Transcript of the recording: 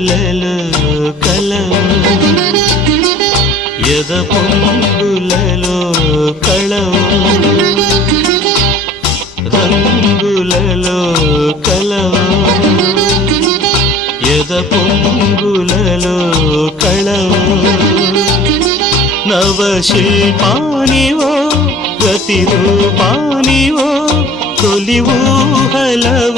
పొంగులలో కలవు ఎద పొంగులలో కళవు రంగులలో కలవు ఎద పొంగులలో కళవు నవశిల్పానివో ప్రతిరూపానివో తొలి ఊహలవో